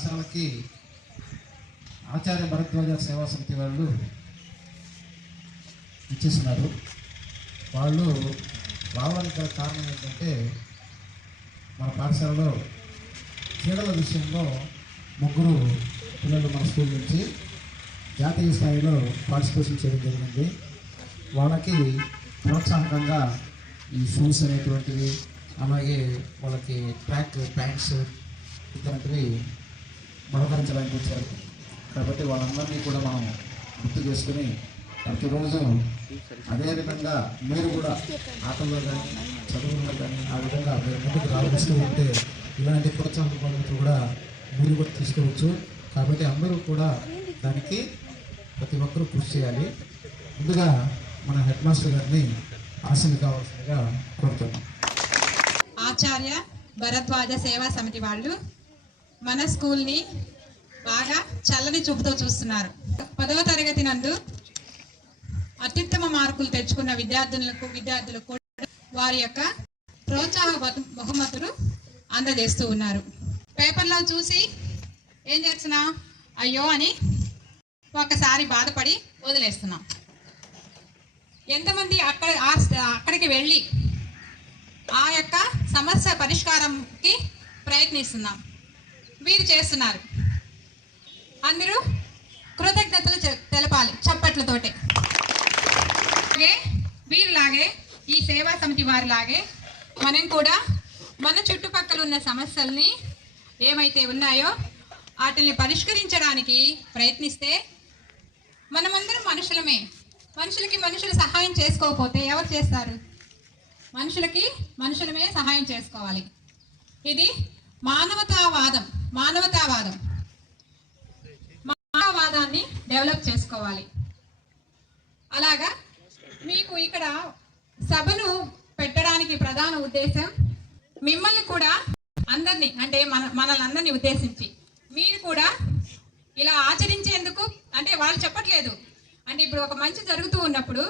పాఠశాలకి ఆచార్య భరద్వాజ సేవా సమితి వాళ్ళు ఇచ్చేస్తున్నారు. వాళ్ళు రావడానికి గల కారణం ఏంటంటే మన పాఠశాలలో క్రీడల విషయంలో ముగ్గురు పిల్లలు మన స్కూల్ నుంచి జాతీయ స్థాయిలో పార్టిసిపేషన్ చేయడం జరిగింది. వాళ్ళకి ప్రోత్సాహకంగా ఈ షూస్ అనేటువంటివి, అలాగే వాళ్ళకి ట్రాక్ ప్యాంట్స్ ఇట్లాంటివి బహుకరించడానికి వచ్చారు. కాబట్టి వాళ్ళందరినీ కూడా మనం గుర్తు చేసుకుని ప్రతిరోజు అదేవిధంగా మీరు కూడా ఆటల్లో కానీ చదువుల్లో కానీ ఆ విధంగా మీరు ముందుకు రావాల్సి ఉంటే ఇలాంటి ప్రోత్సాహం పనులు కూడా మీరు కూడా తీసుకోవచ్చు. కాబట్టి అందరూ కూడా దానికి ప్రతి ఒక్కరూ కృషి చేయాలి. ముందుగా మన హెడ్ మాస్టర్ గారిని ఆశలు కావాల్సిందిగా కోరుతున్నాం. ఆచార్య భరద్వాజ సేవా సమితి వాళ్ళు మన స్కూల్ని బాగా చల్లని చూపుతో చూస్తున్నారు. 10వ తరగతి నందు అత్యుత్తమ మార్కులు తెచ్చుకున్న విద్యార్థులకు కూడా వారి యొక్క ప్రోత్సాహ బహుమతులు అందజేస్తూ ఉన్నారు. పేపర్లో చూసి ఏం చేస్తున్నా అయ్యో అని ఒకసారి బాధపడి వదిలేస్తున్నాం. ఎంతమంది అక్కడికి వెళ్ళి ఆ యొక్క సమస్య పరిష్కారంకి ప్రయత్నిస్తున్నాం. వీరు చేస్తున్నారు. అందరూ కృతజ్ఞతలు తెలపాలి చప్పట్లతోటే. వీరిలాగే ఈ సేవా సమితి వారిలాగే మనం కూడా మన చుట్టుపక్కల ఉన్న సమస్యల్ని ఏమైతే ఉన్నాయో వాటిని పరిష్కరించడానికి ప్రయత్నిస్తే మనమందరం మనుషులమే. మనుషులకి మనుషులు సహాయం చేసుకోకపోతే ఎవరు చేస్తారు? మనుషులమే సహాయం చేసుకోవాలి. ఇది మానవతావాదాన్ని డెవలప్ చేసుకోవాలి. అలాగా మీకు ఇక్కడ సభను పెట్టడానికి ప్రధాన ఉద్దేశం మిమ్మల్ని కూడా అందరినీ, అంటే మనల్ని అందరినీ ఉద్దేశించి మీరు కూడా ఇలా ఆచరించేందుకు, అంటే వాళ్ళు చెప్పట్లేదు, అంటే ఇప్పుడు ఒక మంచి జరుగుతూ ఉన్నప్పుడు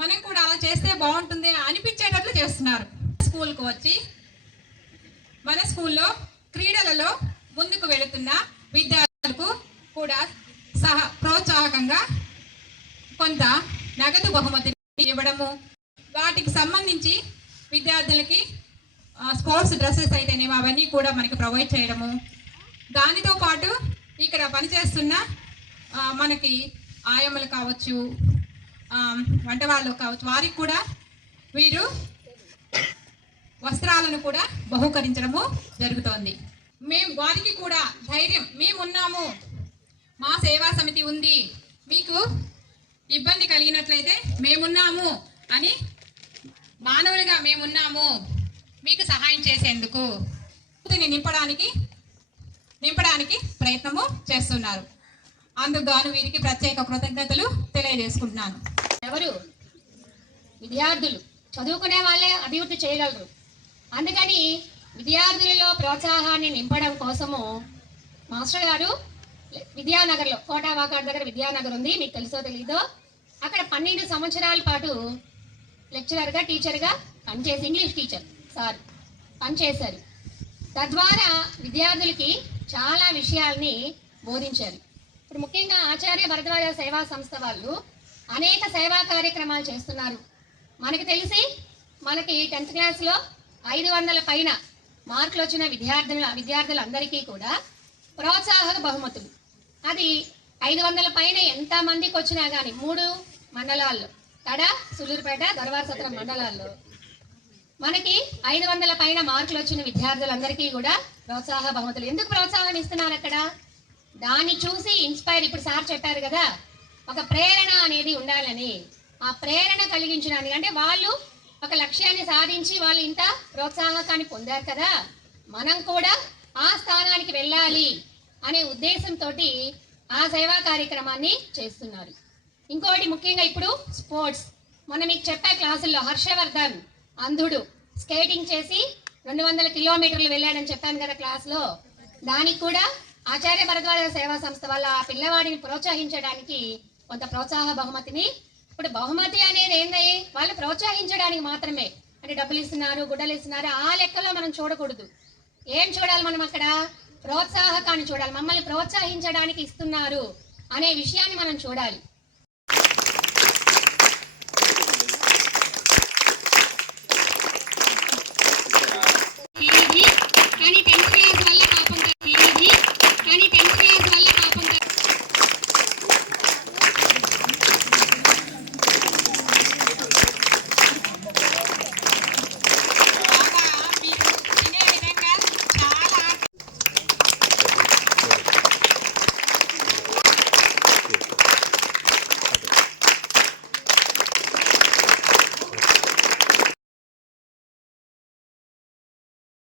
మనం కూడా అలా చేస్తే బాగుంటుంది అనిపించేటట్లు చేస్తున్నారు. స్కూల్కి వచ్చి మన స్కూల్లో క్రీడలలో ముందుకు వెళుతున్న విద్యార్థులకు కూడా ప్రోత్సాహకంగా కొంత నగదు బహుమతి ఇవ్వడము, వాటికి సంబంధించి విద్యార్థులకి స్పోర్ట్స్ డ్రెస్సెస్ అయితేనేమో అవన్నీ కూడా మనకి ప్రొవైడ్ చేయడము, దానితో పాటు ఇక్కడ పనిచేస్తున్న మనకి ఆయమ్మలు కావచ్చు, వంట వాళ్ళు కావచ్చు, వారికి కూడా వీరు వస్త్రాలను కూడా బహుకరించడము జరుగుతోంది. వారికి కూడా ధైర్యం, మేమున్నాము, మా సేవా సమితి ఉంది, మీకు ఇబ్బంది కలిగినట్లయితే మేమున్నాము అని, మానవులుగా మేమున్నాము మీకు సహాయం చేసేందుకు నింపడానికి ప్రయత్నము చేస్తున్నారు. అందుకు గాను వీరికి ప్రత్యేక కృతజ్ఞతలు తెలియజేసుకుంటున్నాను. ఎవరు విద్యార్థులు చదువుకునే వాళ్ళే అభివృద్ధి చేయగలరు. అందుకని విద్యార్థులలో ప్రోత్సాహాన్ని నింపడం కోసము మాస్టర్ గారు విద్యానగర్లో, కోటావాకాడ్ దగ్గర విద్యానగర్ ఉంది, మీకు తెలుసో తెలీదో, అక్కడ 12 సంవత్సరాల పాటు లెక్చరర్గా, టీచర్గా పనిచేసి, ఇంగ్లీష్ టీచర్ సార్ పనిచేశారు. తద్వారా విద్యార్థులకి చాలా విషయాల్ని బోధించారు. ఇప్పుడు ముఖ్యంగా ఆచార్య భరద్వాజ సేవా సంస్థ వాళ్ళు అనేక సేవా కార్యక్రమాలు చేస్తున్నారు. మనకి తెలిసి మనకి 10th క్లాస్లో 500 పైన మార్కులు వచ్చిన విద్యార్థులందరికీ కూడా ప్రోత్సాహక బహుమతులు, అది 500 పైన ఎంతమందికి వచ్చినా కానీ 3 మండలాల్లో, తడ, సులూరుపేట, దర్వారసత్రం మండలాల్లో మనకి 500 పైన మార్కులు వచ్చిన విద్యార్థులందరికీ కూడా ప్రోత్సాహ బహుమతులు. ఎందుకు ప్రోత్సాహం ఇస్తున్నారు అక్కడ? దాన్ని చూసి ఇన్స్పైర్, ఇప్పుడు సార్ చెప్పారు కదా, ఒక ప్రేరణ అనేది ఉండాలని, ఆ ప్రేరణ కలిగించడానికి, అంటే వాళ్ళు ఒక లక్ష్యాన్ని సాధించి వాళ్ళు ఇంత ప్రోత్సాహకాన్ని పొందారు కదా, మనం కూడా ఆ స్థానానికి వెళ్ళాలి అనే ఉద్దేశంతో ఆ సేవా కార్యక్రమాన్ని చేస్తున్నారు. ఇంకోటి ముఖ్యంగా ఇప్పుడు స్పోర్ట్స్, మొన్న మీకు చెప్పే క్లాసుల్లో హర్షవర్ధన్ అంధుడు స్కేటింగ్ చేసి 200 కిలోమీటర్లు వెళ్ళాడని చెప్పాను కదా క్లాస్లో, దానికి కూడా ఆచార్య భరద్వాజ సేవా సంస్థ వల్ల ఆ పిల్లవాడిని ప్రోత్సహించడానికి కొంత ప్రోత్సాహ బహుమతిని, ఇప్పుడు బహుమతి అనేది ఏంది, వాళ్ళు ప్రోత్సహించడానికి మాత్రమే, అంటే డబ్బులు ఇస్తున్నారు, గుడ్డలు ఇస్తున్నారు, ఆ లెక్కలో మనం చూడకూడదు. ఏం చూడాలి మనం అక్కడ? ప్రోత్సాహకాన్ని చూడాలి, మమ్మల్ని ప్రోత్సహించడానికి ఇస్తున్నారు అనే విషయాన్ని మనం చూడాలి.